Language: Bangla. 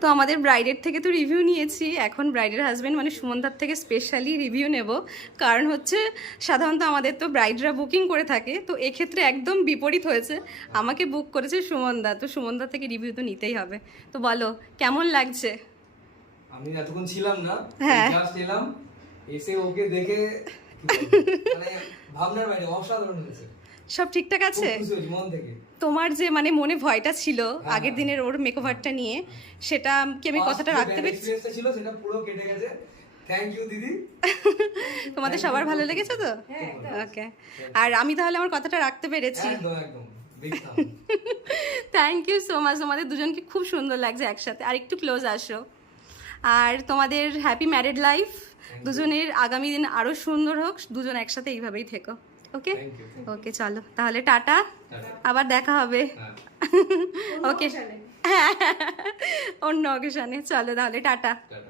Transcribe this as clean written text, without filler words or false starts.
তো আমাদের ব্রাইডের থেকে তো রিভিউ নিয়েছি, এখন ব্রাইডের হাজব্যান্ড মানে সুমনদার থেকে স্পেশালি রিভিউ নেব। কারণ হচ্ছে সাধারণত আমাদের তো ব্রাইডরা বুকিং করে থাকে, তো এক্ষেত্রে একদম বিপরীত হয়েছে, আমাকে বুক করেছে সুমনদা, তো সুমনদার থেকে রিভিউ তো নিতেই হবে। তো বলো কেমন লাগছে? আমি এতক্ষণ ছিলাম না, হ্যাঁ। জাস্ট এলাম, এসে ওকে দেখে মানে ভাবনার বাইরে অসাধারণ হয়েছে। সব ঠিকঠাক খুব আছে? খুশি হয়েছি মন থেকে। তোমার যে মানে মনে ভয়টা ছিল হ্যাঁ, আগের হ্যাঁ। দিনের ওর মেকওভারটা নিয়ে, সেটা কি আমি কথাটা রাখতে পেরেছি? এক্সপেরিয়েন্সটা ছিল সেটা পুরো কেটে গেছে। থ্যাংক ইউ দিদি। তোমাদের সবার ভালো লেগেছে তো? হ্যাঁ, একদম। ওকে। আর আমি তাহলে আমার কথাটা রাখতে পেরেছি। একদম একদম দেখতাম। থ্যাংক ইউ সো মাচ, তোমাদের দুজনকে খুব সুন্দর লাগছে একসাথে। আর একটু ক্লোজ আসো। আর তোমাদের হ্যাপি ম্যারিড লাইফ, দুজনের আগামী দিন আরও সুন্দর হোক, দুজন একসাথে এইভাবেই থেকো। ওকে Thank you, thank you. ওকে, চলো তাহলে টাটা, টাটা। আবার দেখা হবে। হ্যাঁ। ওকে, অন্য অকেশনে চলো তাহলে টাটা। টাটা।